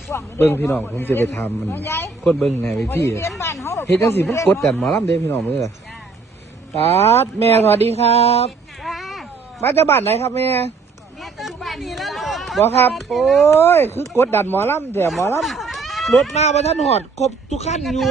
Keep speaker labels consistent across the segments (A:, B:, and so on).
A: เบิ้งพี่น้องผมจะไปทำมันคนเบิ้งในวิธีเฮ็ดจังสิผมกดแต่หมอลำเด้พี่น้องมื้อเลยครับแม่สวัสดีครับมาจากบ้านไหนครับแม่บอกครับโอ้ยคือกดดันหมอลำแต่หมอลำรถมาประทันหอดครบทุกขั้นอยู่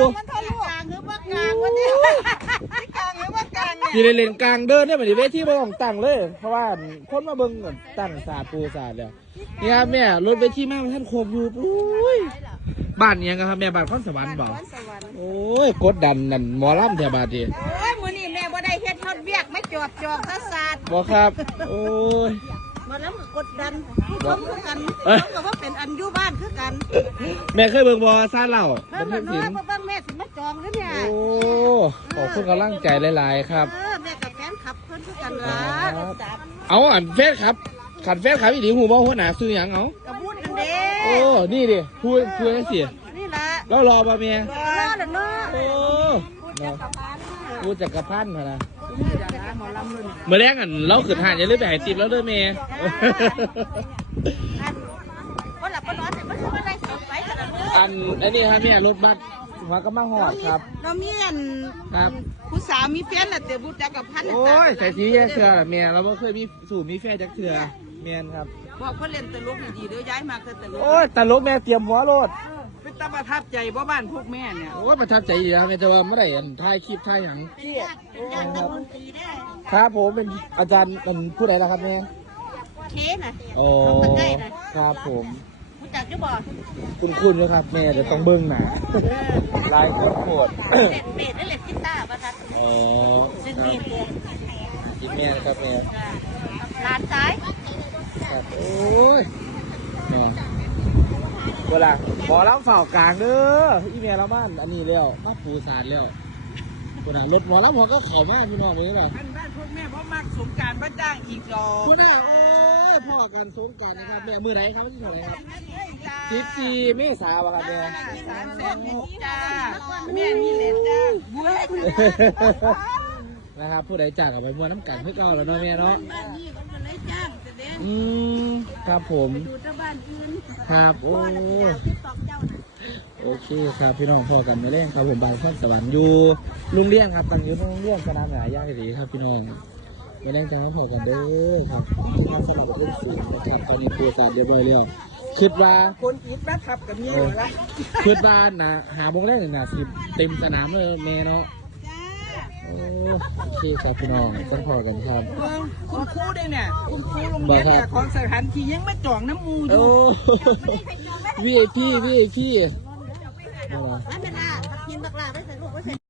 A: ที่เล่นกลางเดินเนี่ยเหมือนเวทีมาต้องตั้งเลยเพราะว่าคนมาเบิ้งตั้งศาสตร์ปูศาสตร์แล้วนี่ครับแม่รถเวทีมาประทันครบอยู่โอ้ยบ้านยังครับแม่บ้านข้อนสวรรค์บอกโอ้ยกดดันนั่นหมอลำแต่บาดเดียว
B: โอ้ยมื้อนี้แม่บ่ได้เฮ็ดฮอดเวียกไม่จอบซะซาด
A: บอกครับโอ้ย
B: มาแล้วกดดันผู้ชมคือกันต้องกับว่าเป็นอันอยู่บ้านคือกัน
A: แม่เคยเบิ่งบอซ่าเล่า
B: เป็นเพื่อนเบิ่งแม่สิมาจองหรือเนี่ย
A: โอ้ขอบคุณกำลังใจหลายๆครับ
B: แม่กับแฟนขับเพิ่นคือกันล่ะ
A: เอาอันเฟซครับขันเฟซครับอีหลีหูบ่หัวหน้าซื้อหยังเอา
B: กระบุญกันเด้
A: โอ้นี่ดิพูดจังซี่
B: นี่ล่ะ
A: แล้วรอบ่แม่
B: รอแล้วเนาะ
A: โอ้พูดจักรพันธ์นะเมื่อแรกอันเราขึ้นหาดอย่าลืมไปหาติ๊บแล้วเด้อแม่
B: บ่หลับบ่นอนแต่บ่คือว่าได้ส่งไปกัน
A: อันนี้ครับแม่รถบัสหัวก็มาหอดครับ
B: เรามีอัน
A: ครับ
B: ผู้สาวมีแฟนน่ะแต่บ่จักกับพัน
A: โอ้ยใส่สีแย่เชื่อแม่เราบ่เคยมีสู่มีแฟนจักเชื่อแม่นครับ
B: บอกเขาเล่นตลกดีๆเด้อย้ายมาคือตลก
A: โอ้ยตลกแม่เตรียมหัวรถ
B: เป็นตาประทับใจบ่บ้านพวกแม่เนี่ย
A: โอ้ประทับใจดีครับแม่แต่ว่าไม่ได้ถ่ายคลิปถ่ายหยังครับผมเป็นอาจารย์เป็นผู้ใดล่ะครับแม่
B: เคน่ะ
A: โอ้ครับผม
B: รู้จักอยู่บ่
A: คุณนะครับแม่เดี๋ยวต้องเบิ้งหนาลายโคตร
B: เบ็ดได้เล่นกีตาร์ประทับ
A: อ๋อซึ่งเบ็ดเลยกินแม่ครับแม่
B: ร้านซ้าย
A: ครับโอ้ยเนาะเวลาขอรับฝ่ากลางเด้ออีเมลเราบ้านอันนี้แล้วมาปูสารแล้วคนน่ะรถหมอรับหัวก็เข่ามากพี่น้องเลยอะไร
B: บ้านพวกแม่พ่อมักสงการบ้านจ้างอีกดอก
A: คนน่ะโอ้ยพ่อกันสงการนะครับแม่มือไหนครับที่เท่าไหร่ครับ14 เมษายนครับแม่
B: จ้าแม่มีเลนจ้าบุ้ย
A: นะครับผู้ใดจ้างเอาไปม้วนน้ำกันเพื่อเก่าแล้วเนาะแม่เนาะครับผมครับโอ้โอเคครับพี่น้องพ่อกันไม่เล่นครับผมบางข้อนสวรรค์อยู่ลุงเลี้ยงครับตั้งอยู่ลุงเลี้ยงสนามหงายย่างดีครับพี่น้องไม่เล่นจ้างพ่อกันเด้อครับข้ามสนามเล่นสูงนะครับตอนนี้ตัวสาดเรียบร้อยแล้วคิดว่า
B: คนอีกแป๊บขับกับเมียอยู่ละ
A: คิดว่านะหาโมงแรกหนึ่งนะสิเต็มสนามเลยแม่เนาะโอเคครับพี่น้องต้องพอกันครับ
B: คุณครูได้เนี่ยคุณครูโรงเรียนแต่ของสถานที่ยังไม่จ่องน้ำมูอยู่
A: VIP
B: ไม่เป็นไรกินบักลาไม่ใส่ลูกไม่ใส่